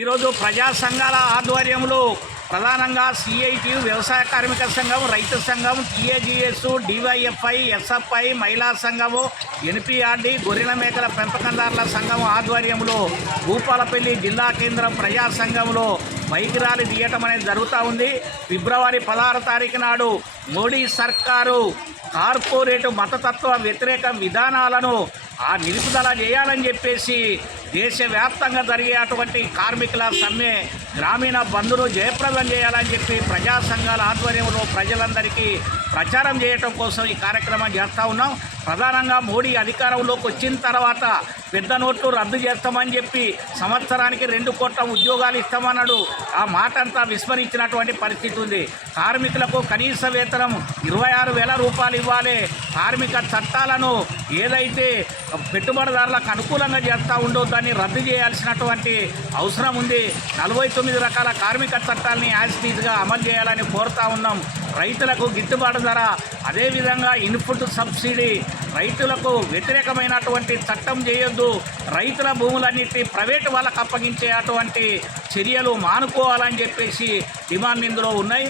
ఈరోజు ప్రజా సంఘాల ఆధ్వర్యంలో ప్రధానంగా సిఐటియు వ్యవసాయ కార్మిక సంఘం, రైతు సంఘం, టీఏజీఎస్, డివైఎఫ్ఐ, ఎస్ఎఫ్ఐ, మహిళా సంఘము, ఎన్పిఆర్డి, గొర్రెల మేకల పెంపకందారుల సంఘం ఆధ్వర్యంలో భూపాలపల్లి జిల్లా కేంద్రం ప్రజా సంఘంలో బైక్ ర్యాలీ తీయటం అనేది జరుగుతూ ఉంది. ఫిబ్రవరి 16 తారీఖు నాడు మోడీ సర్కారు కార్పొరేటు మతతత్వ వ్యతిరేక విధానాలను నిలుపుదల చేయాలని చెప్పేసి దేశవ్యాప్తంగా జరిగే అటువంటి కార్మికుల సమ్మె గ్రామీణ బంధును జయప్రదం చేయాలని చెప్పి ప్రజా సంఘాల ఆధ్వర్యంలో ప్రజలందరికీ ప్రచారం చేయటం కోసం ఈ కార్యక్రమం చేస్తూ ఉన్నాం. ప్రధానంగా మోడీ అధికారంలోకి వచ్చిన తర్వాత పెద్ద నోట్లు రద్దు చేస్తామని చెప్పి సంవత్సరానికి 2 కోట్ల ఉద్యోగాలు ఇస్తామన్నాడు. ఆ మాట అంతా విస్మరించినటువంటి పరిస్థితి ఉంది. కార్మికులకు కనీస వేతనం 26,000 రూపాయలు ఇవ్వాలి. కార్మిక చట్టాలను ఏదైతే పెట్టుబడిదారులకు అనుకూలంగా చేస్తూ ఉండో దాన్ని రద్దు చేయాల్సినటువంటి అవసరం ఉంది. 49 రకాల కార్మిక చట్టాలని యాజిటీజ్గా అమలు చేయాలని కోరుతూ ఉన్నాం. రైతులకు గిట్టుబాటు ధర, అదేవిధంగా ఇన్పుట్ సబ్సిడీ, రైతులకు వ్యతిరేకమైనటువంటి చట్టం చేయొద్దు. రైతుల భూములన్నింటినీ ప్రైవేటు వాళ్ళకు అప్పగించే అటువంటి చర్యలు మానుకోవాలని చెప్పేసి డిమాండ్ ఇందులో ఉన్నాయి.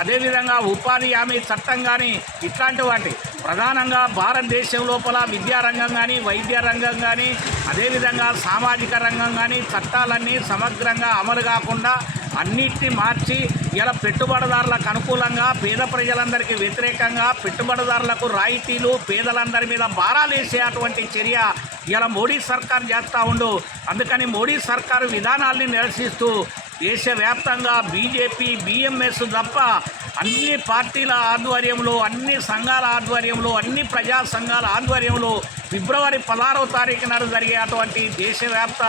అదేవిధంగా ఉపాధి హామీ చట్టం కానీ ఇట్లాంటి వాటి ప్రధానంగా భారతదేశం లోపల విద్యారంగం కానీ, వైద్య రంగం కానీ, అదేవిధంగా సామాజిక రంగం కానీ చట్టాలన్నీ సమగ్రంగా అమలు కాకుండా అన్నిటినీ మార్చి ఇలా పెట్టుబడిదారులకు అనుకూలంగా పేద ప్రజలందరికీ వ్యతిరేకంగా పెట్టుబడిదారులకు రాయితీలు, పేదలందరి మీద భారాలు వేసే అటువంటి చర్య ఇలా మోడీ సర్కారు చేస్తూ ఉండు. అందుకని మోడీ సర్కారు విధానాల్ని నిరసిస్తూ దేశవ్యాప్తంగా బీజేపీ, బిఎంఎస్ తప్ప అన్ని పార్టీల ఆధ్వర్యంలో, అన్ని సంఘాల ఆధ్వర్యంలో, అన్ని ప్రజా సంఘాల ఆధ్వర్యంలో ఫిబ్రవరి 16వ తారీఖు నాడు జరిగే అటువంటి దేశవ్యాప్త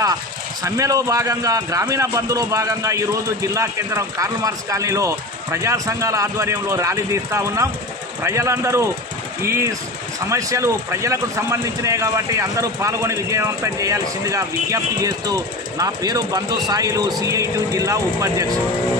సమ్మెలో భాగంగా, గ్రామీణ బంధులో భాగంగా ఈరోజు జిల్లా కేంద్రం కార్ల్ మార్క్స్ కాలనీలో ప్రజా సంఘాల ఆధ్వర్యంలో ర్యాలీ తీస్తూ ఉన్నాం. ప్రజలందరూ ఈ సమస్యలు ప్రజలకు సంబంధించినవి కాబట్టి అందరూ పాల్గొని విజయవంతం చేయాల్సిందిగా విజ్ఞప్తి చేస్తూ నా పేరు బంధు సాయిలు, సిఐటి జిల్లా ఉపాధ్యక్షుడు.